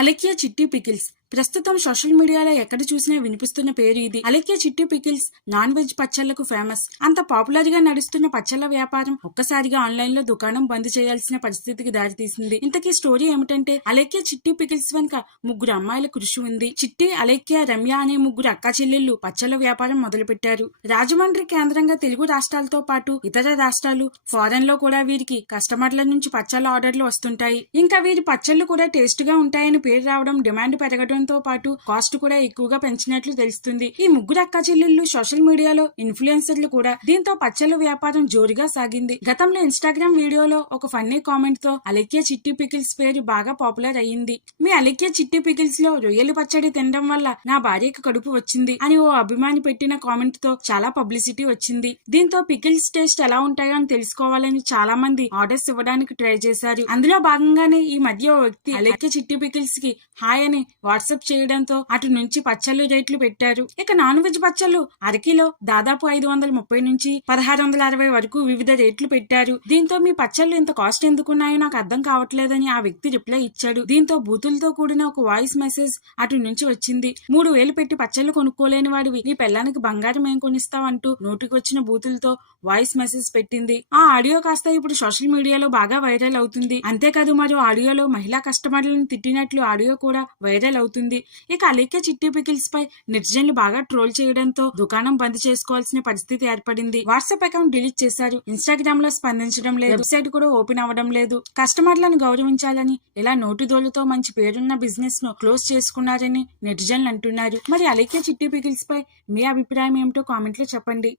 అలెక్యా చిట్టి పికిల్స్ ప్రస్తుతం సోషల్ మీడియాలో ఎక్కడ చూసినా వినిపిస్తున్న పేరు ఇది. అలెక్యా చిట్టి పికిల్స్ నాన్ వెజ్ పచ్చళ్లకు ఫేమస్. అంత పాపులర్ గా నడుస్తున్న పచ్చళ్ల వ్యాపారం ఒక్కసారిగా ఆన్లైన్ లో దుకాణం బంద్ చేయాల్సిన పరిస్థితికి దారితీసింది. ఇంతకీ స్టోరీ ఏమిటంటే, అలెక్యా చిట్టి పికిల్స్ వెనుక ముగ్గురు అమ్మాయిల కృషి ఉంది. చిట్టి, అలెక్యా, రమ్య అనే ముగ్గురు అక్కా చెల్లెళ్లు పచ్చళ్ల వ్యాపారం మొదలుపెట్టారు. రాజమండ్రి కేంద్రంగా తెలుగు రాష్ట్రాలతో పాటు ఇతర రాష్ట్రాలు, ఫారెన్ లో కూడా వీరికి కస్టమర్ల నుంచి పచ్చళ్ల ఆర్డర్లు వస్తుంటాయి. ఇంకా వీరి పచ్చళ్లు కూడా టేస్ట్ గా ఉంటాయని పేరు రావడం, డిమాండ్ పెరగడం తో పాటు కాస్ట్ కూడా ఎక్కువగా పెంచినట్లు తెలుస్తుంది. ఈ ముగ్గురు అక్క చెల్లెళ్ళు సోషల్ మీడియాలో ఇన్ఫ్లుయెన్సర్లు కూడా. దీంతో పచ్చళ్ళ వ్యాపారం జోరుగా సాగింది. గతంలో ఇన్స్టాగ్రామ్ వీడియోలో ఒక ఫన్నీ కామెంట్ తో అలెక్యా చిట్టి పికిల్స్ పేరు బాగా పాపులర్ అయ్యింది. మీ అలెక్యా చిట్టి పికిల్స్ లో రొయ్యలు పచ్చడి తినడం వల్ల నా భార్యకు కడుపు వచ్చింది అని ఓ అభిమాని పెట్టిన కామెంట్ తో చాలా పబ్లిసిటీ వచ్చింది. దీంతో పికిల్స్ టేస్ట్ ఎలా ఉంటాయో అని తెలుసుకోవాలని చాలా మంది ఆర్డర్స్ ఇవ్వడానికి ట్రై చేశారు. అందులో భాగంగానే ఈ మధ్య ఓ వ్యక్తి అలెక్యా చిట్టి పికిల్స్ కి హాయ్ అని వాట్సాప్ చేయడంతో అటు నుంచి పచ్చళ్ళు రేట్లు పెట్టారు. ఇక నాన్ వెజ్ పచ్చళ్ళు అరకిలో దాదాపు 530 నుంచి 1660 వరకు వివిధ రేట్లు పెట్టారు. దీంతో మీ పచ్చళ్ళు ఇంత కాస్ట్ ఎందుకున్నాయో నాకు అర్థం కావట్లేదని ఆ వ్యక్తి రిప్లై ఇచ్చాడు. దీంతో బూతులతో కూడిన ఒక వాయిస్ మెసేజ్ అటు నుంచి వచ్చింది. 3000 పెట్టి పచ్చళ్ళు కొనుక్కోలేని వాడివి నీ పెళ్ళానికి బంగారం ఏం కొనిస్తావంటూ నోటికి వచ్చిన బూతులతో వాయిస్ మెసేజ్ పెట్టింది. ఆ ఆడియో కాస్త ఇప్పుడు సోషల్ మీడియాలో బాగా వైరల్ అవుతుంది. అంతేకాదు మరో ఆడియోలో మహిళా కస్టమర్లను తిట్టినట్లు ఆడియో కూడా వైరల్ అవుతుంది. ఇక అలెక్యా చిట్టి పికిల్స్ పై నెటిజన్లు బాగా ట్రోల్ చేయడంతో దుకాణం బంద్ చేసుకోవాల్సిన పరిస్థితి ఏర్పడింది. వాట్సాప్ అకౌంట్ డిలీట్ చేశారు. ఇన్స్టాగ్రామ్ లో స్పందించడం లేదు. వెబ్సైట్ కూడా ఓపెన్ అవ్వడం లేదు. కస్టమర్లను గౌరవించాలని ఇలా నోటిదోలుతో మంచి పేరున్న బిజినెస్ ను క్లోజ్ చేసుకున్నారని నెటిజన్లు అంటున్నారు. మరి అలెక్యా చిట్టి పికిల్స్ పై మీ అభిప్రాయం ఏమిటో కామెంట్ లో చెప్పండి.